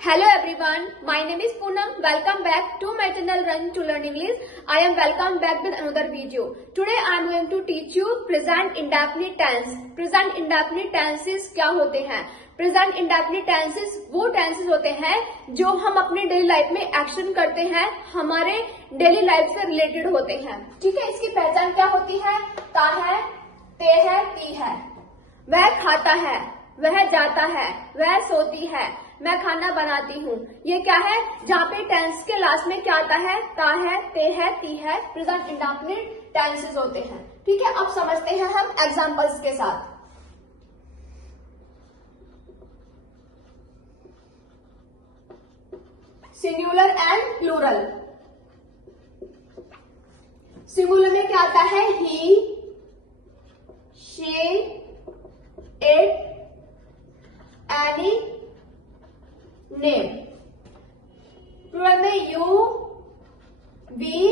Hello everyone, my name is Poonam. Welcome back to my channel Run to Learn English. I am welcome back with another video. Today I am going to teach you present indefinite tense. Present indefinite tenses क्या होते हैं? Present indefinite tenses वो tenses होते हैं जो हम अपने daily life में एक्शन करते हैं, हमारे डेली लाइफ से रिलेटेड होते हैं। ठीक है, इसकी पहचान क्या होती है? ता है, ते है, ती है। वह खाता है, वह जाता है, वह सोती है, मैं खाना बनाती हूँ। ये क्या है? जहाँ पे टेंस के लास्ट में क्या आता है? ता है, ते है, ती है, प्रेजेंट इंडेफिनिट टेंसेस होते हैं। ठीक है, अब समझते हैं हम एग्जांपल्स के साथ। Singular and plural. सिंगुलर में क्या आता है? He, she, it, any, name. Plural में you, we,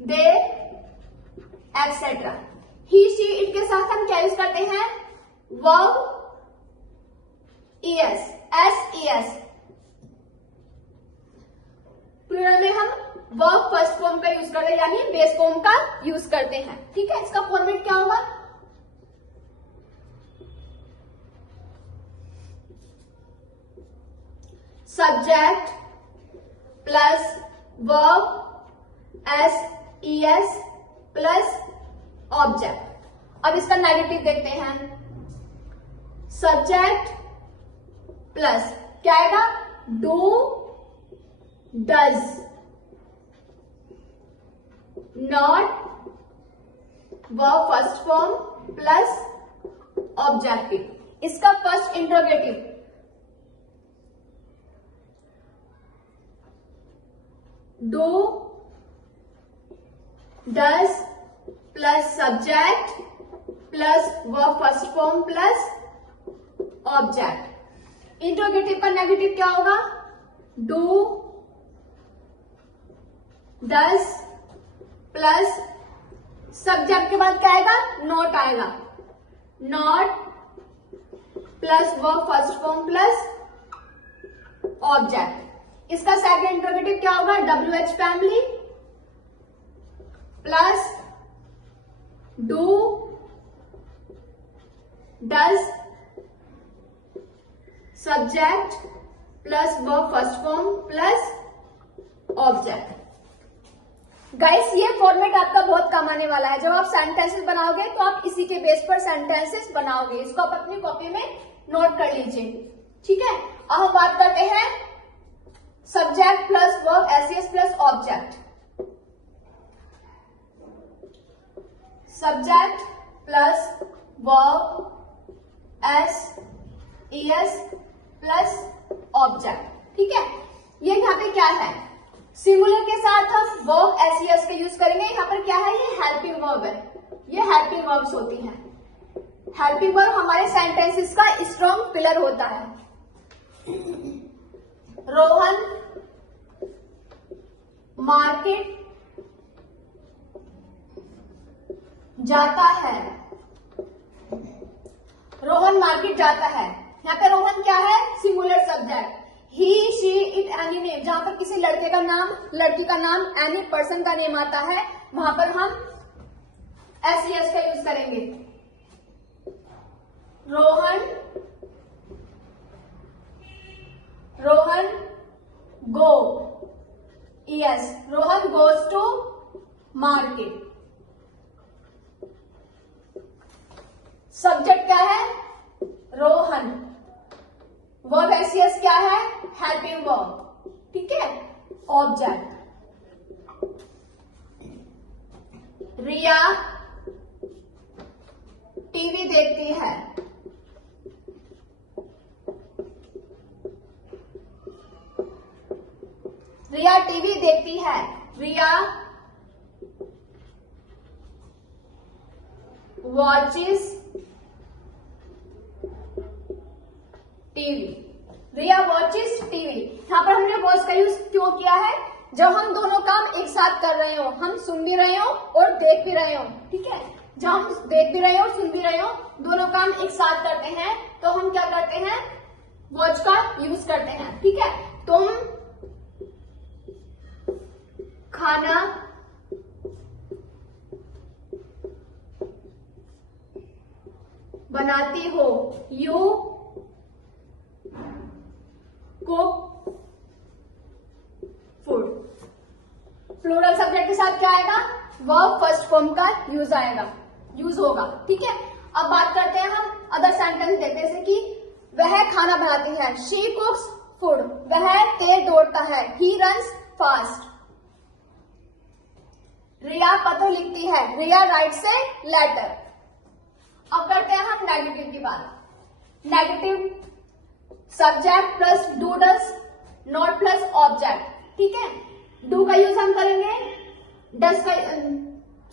they, etcetera. He, she, it के साथ हम क्या यूज करते हैं? Verb, ES, एस-ई-एस। प्लूरल में हम वर्ब फर्स्ट फॉर्म का यूज करते हैं, यानी बेस फॉर्म का यूज करते हैं। ठीक है, इसका फॉर्मेट क्या होगा? Subject plus verb S E S plus object. अब इसका नेगेटिव देखते हैं। सब्जेक्ट प्लस क्या आएगा? Do, does, not, verb first form plus objective. इसका first interrogative do, does plus subject plus verb first form plus object. Interrogative का नेगेटिव क्या होगा? डू, डज प्लस सब्जेक्ट के बाद क्या आएगा? नॉट आएगा। Not plus verb first form plus object. इसका सेकंड इंट्रोगेटिव क्या होगा? WH family plus do, does, subject plus verb first form plus object. Guys, ये फॉर्मेट आपका बहुत काम आने वाला है। जब आप सेंटेंसेस बनाओगे तो आप इसी के बेस पर सेंटेंसेस बनाओगे। इसको आप अपनी कॉपी में नोट कर लीजिए। ठीक है, अब हम बात करते हैं subject plus verb S E S plus object. Subject plus verb S E S plus object. ठीक है, ये यहाँ पे क्या है? सिंगुलर के साथ हम वर्ब एस-ई-एस का यूज करेंगे। यहाँ पर क्या है? ये हेल्पिंग वर्ब है। ये हेल्पिंग वर्ब्स होती हैं। हेल्पिंग वर्ब हमारे सेंटेंसेस का स्ट्रॉन्ग पिलर होता है। रोहन मार्केट जाता है। रोहन मार्केट जाता है। यहाँ पे रोहन क्या है? Singular subject. He, she, it, any, name. जहां पर किसी लड़के का नाम, लड़की का नाम, एनी पर्सन का नेम आता है, वहां पर हम एस-ई-एस का यूज करेंगे। Rohan go, yes, Rohan goes to market. Subject क्या है? रोहन। वर्ब एस-ई-एस क्या है? Helping verb. ठीक है, ऑब्जेक्ट रिया टीवी देखती है। रिया टीवी देखती है। रिया वॉचेस टीवी। रिया वॉचेस टीवी। यहां पर हमने वॉच का यूज क्यों किया है? जब हम दोनों काम एक साथ कर रहे हो, हम सुन भी रहे हो और देख भी रहे हो। ठीक है, जब हम देख भी रहे हो, सुन भी रहे हो, दोनों काम एक साथ करते हैं तो हम क्या करते हैं? वॉच का यूज करते हैं, ठीक है। तुम खाना बनाती हो, you cook food. Plural subject के साथ क्या आएगा, वर्ब फर्स्ट फॉर्म का यूज होगा, ठीक है। अब बात करते हैं हम अदर सेंटेंस देखते हैं, जैसे कि वह खाना बनाती है, शी कुक्स फूड। वह तेज दौड़ता है, ही रन्स फास्ट। रिया पत्र लिखती है, रिया राइट्स ए लेटर। अब करते हैं हम नेगेटिव की बात। Negative subject plus do does not plus object, ठीक है। डू का यूज हम करेंगे, डस का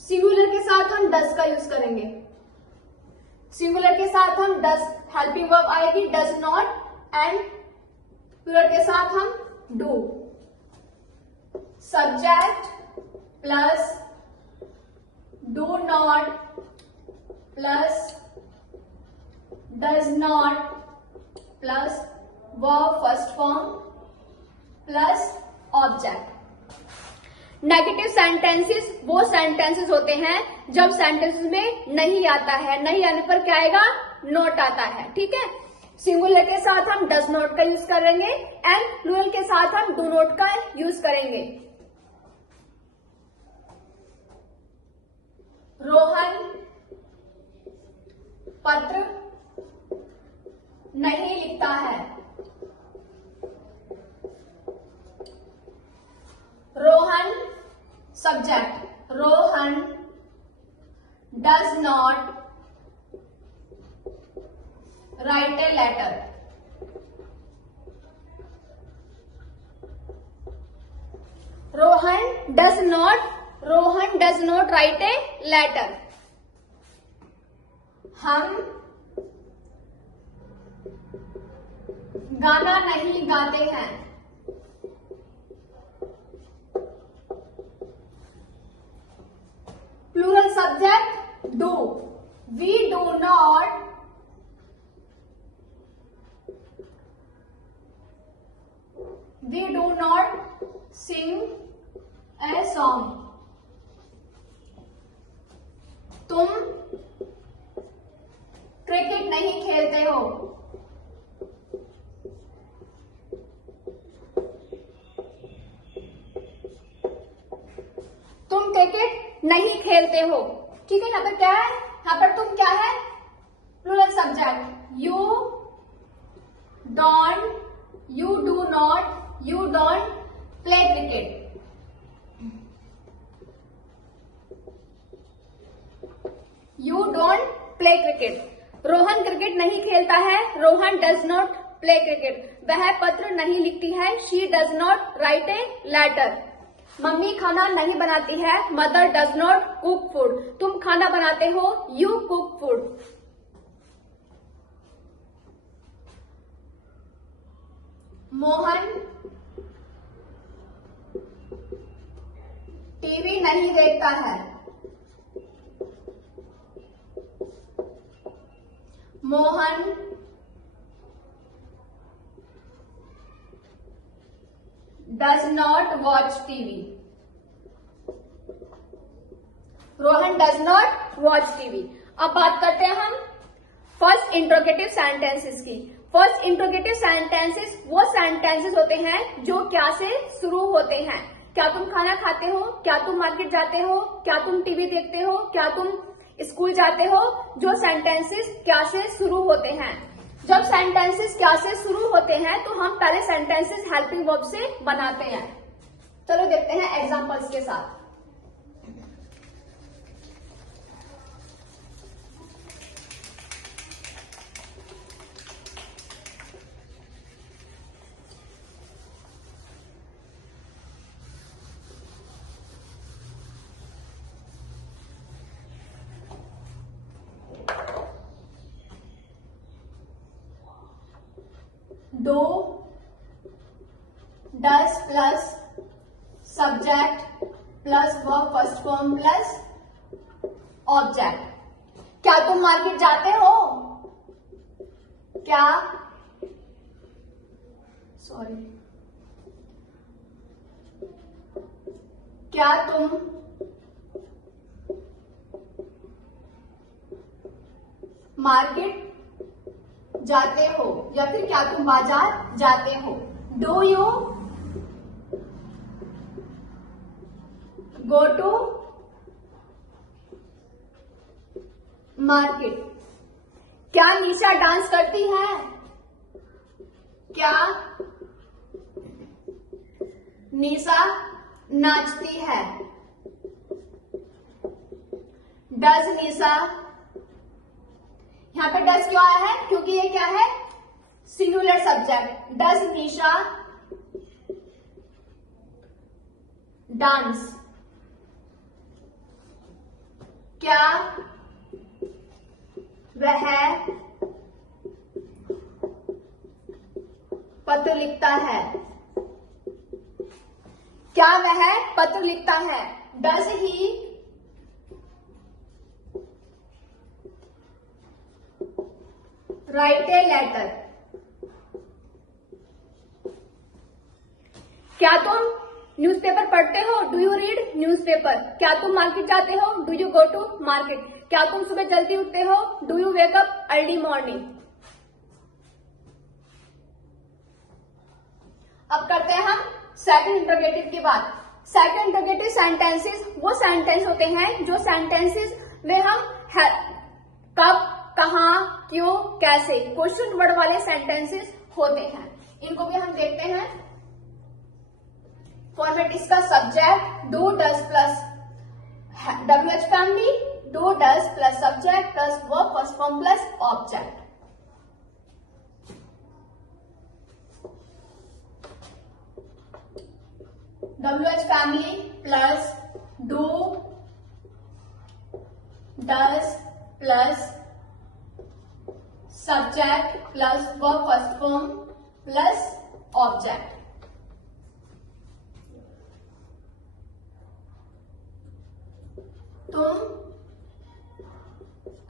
सिंगुलर के साथ हम डस का यूज करेंगे। सिंगुलर के साथ हम डस, हेल्पिंग वर्ब आएगी डस नॉट, एंड प्लूरल के साथ हम do. Subject plus do not plus does not plus verb first form plus object. Negative sentences वो सेंटेंसेस होते हैं जब सेंटेंसेस में नहीं आता है, नहीं आने पर क्या आएगा, नॉट आता है, ठीक है। सिंगुलर के साथ हम डज नॉट का यूज करेंगे एंड प्लूरल के साथ हम डू नॉट का यूज करेंगे। रोहन पत्र नहीं लिखता है, Rohan subject, Rohan does not write a letter. Rohan does not write a letter. हम गाना नहीं गाते हैं, plural subject do, we do not sing a song. तुम क्रिकेट नहीं खेलते हो, तुम क्रिकेट नहीं खेलते हो, ठीक है। यहाँ पर क्या है, यहाँ पर तुम क्या है, plural subject. You don't play cricket. You don't play cricket. Rohan cricket नहीं खेलता है, Rohan does not play cricket. वह पत्र नहीं लिखती है, she does not write a letter. मम्मी खाना नहीं बनाती है, mother does not cook food. तुम खाना बनाते हो, you cook food. Mohan TV नहीं देखता है, Mohan does not watch TV. Rohan does not watch TV. अब बात करते हैं हम फर्स्ट इंट्रोगेटिव सेंटेंसेस की। फर्स्ट इंट्रोगेटिव सेंटेंसेस वो सेंटेंसेस होते हैं जो क्या से शुरू होते हैं। क्या तुम खाना खाते हो, क्या तुम मार्केट जाते हो, क्या तुम टीवी देखते हो, क्या तुम स्कूल जाते हो, जो सेंटेंसेस क्या से शुरू होते हैं। जब सेंटेंसेस क्या से शुरू होते हैं तो हम पहले सेंटेंसेस हेल्पिंग वर्ब से बनाते हैं। चलो देखते हैं एग्जांपल्स के साथ। Do does plus subject plus verb first form plus object. क्या तुम मार्केट जाते हो, क्या सॉरी, क्या तुम मार्केट जाते हो या फिर क्या तुम बाजार जाते हो? Do you go to market? क्या निशा डांस करती है? क्या निशा नाचती है? डज निशा, यहां पे डज क्यों आया है? क्योंकि ये क्या है? Singular subject. Does Nisha dance? क्या वह पत्र लिखता है? क्या वह पत्र लिखता है? Does he write a letter? क्या तुम न्यूज़पेपर पढ़ते हो? Do you read newspaper? क्या तुम मार्केट जाते हो? Do you go to market? क्या तुम सुबह जल्दी उठते हो? Do you wake up early morning? अब करते हैं हम सेकंड इंटरोगेटिव की बात। सेकंड इंटरोगेटिव सेंटेंसेस वो सेंटेंस होते हैं जो सेंटेंसेस में हम कब, कहां, क्यों, कैसे क्वेश्चन वर्ड वाले सेंटेंसेस होते हैं। इनको भी हम देखते हैं। फॉर्मेट इसका subject do does plus WH family, do does plus subject plus verb first form plus object. WH family plus do does plus subject plus verb first form plus object. तुम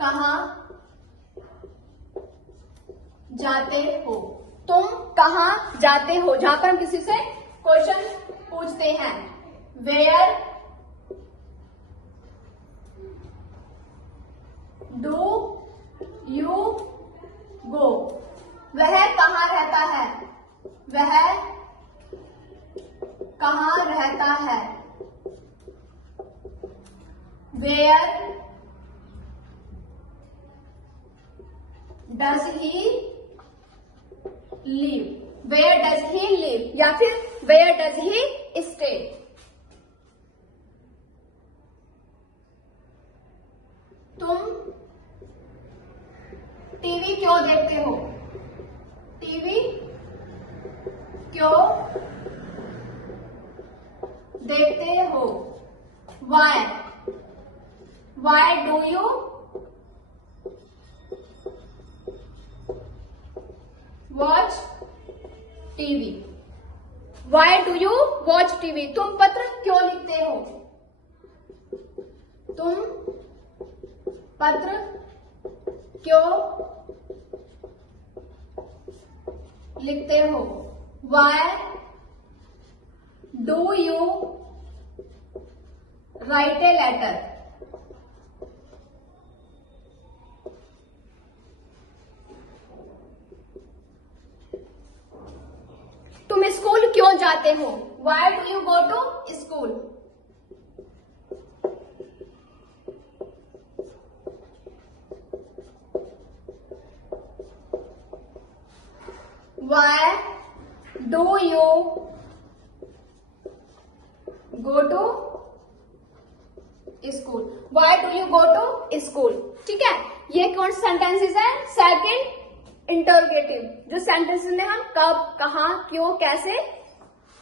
कहां जाते हो? तुम कहां जाते हो? जहां पर हम किसी से क्वेश्चन पूछते हैं। Where do you go? वह कहां रहता है? वह कहां रहता है? Where does he live? Where does he live या फिर वेयर डज ही स्टे? तुम टीवी क्यों देखते हो? टीवी क्यों देखते हो? Why? Why do you watch TV? Why do you watch TV? तुम पत्र क्यों लिखते हो? तुम पत्र क्यों लिखते हो? Why do you write a letter? तुम स्कूल क्यों जाते हो? Why do you go to school? Why do you go to school? Why do you go to school? ठीक है, ये कौन से सेंटेंसेस है? सेकंड इंटरोगेटिव, जो सेंटेंसेस में हम कब, कहां, क्यों, कैसे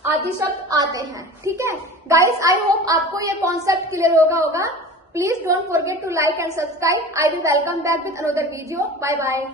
आदि शब्द आते हैं। ठीक है गाइस, आई होप आपको ये कॉन्सेप्ट क्लियर होगा। Please don't forget to like and subscribe. I will welcome back with another video. Bye bye.